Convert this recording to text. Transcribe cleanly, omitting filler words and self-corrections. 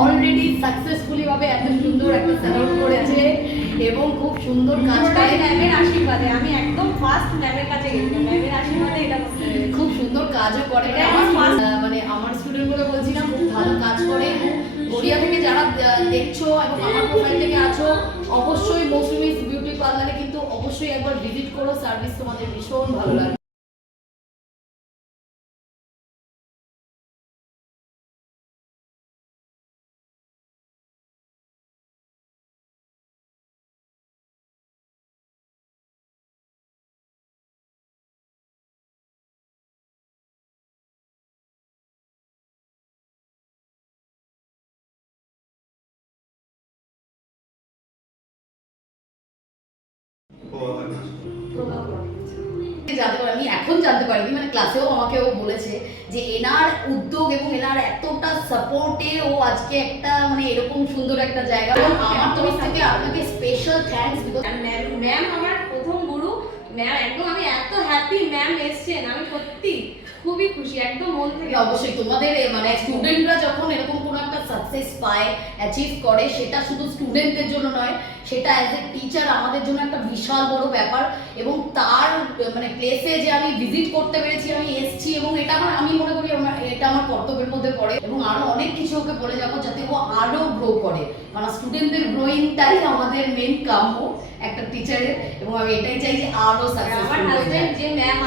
Already successfully ভাবে এত সুন্দর একটা স্যালন করেছে এবং খুব সুন্দর কাজ করে ম্যামের আশীর্বাদে। আমি একদম ফার্স্ট ম্যামের কাছে গেছিলাম, ম্যামের আশীর্বাদে এটা খুব সুন্দর কাজও করে। মানে আমার স্টুডেন্ট বলে বলছি না, খুব ভালো কাজ করে। গড়িয়া থেকে যারা দেখছো এবং আমার প্রোফাইল থেকে আছো, অবশ্যই মৌসুমিস বিউটি পার্লারে কিন্তু অবশ্যই একবার ভিজিট করো। সার্ভিস তোমাদের ভীষণ ভালো লাগবে। জানতে পারি, আমি এখন জানতে পারিনি, মানে ক্লাসেও আমাকে ও বলেছে যে এনার উদ্যোগ এবং এনার এতটা সাপোর্টে ও আজকে একটা মানে এরকম সুন্দর একটা জায়গা। আমার তরফ থেকে আপনাকে স্পেশাল থ্যাঙ্কস। ম্যাম আমার প্রথম গুরু ম্যাম, একদম আমি এত হ্যাপি ম্যাম এসছেন, আমি সত্যি খুবই খুশি, একদম মন থেকে। অবশ্যই তোমাদের মানে স্টুডেন্টরা যখন এরকম কোনো একটা সাকসেস পায়, অ্যাচিভ করে, সেটা শুধু স্টুডেন্টদের জন্য নয়, সেটা অ্যাজ এ টিচার আমাদের জন্য একটা বিশাল বড় ব্যাপার। এবং তার মানে প্লেসে যে আমি ভিজিট করতে পেরেছি, আমি এসেছি, এবং এটা আমি মনে করি এটা আমার কর্তব্যের মধ্যে পড়ে। এবং আরো অনেক কিছু ওকে বলে যাবো যাতে ও আরো গ্রো করে, কারণ স্টুডেন্টদের গ্রোয়িংটাই আমাদের মেন কাম্য একটা টিচারের। এবং আমি এটাই চাই যে আরো সাকসেসফুল। আমার হাজবেন্ড যে ম্যাম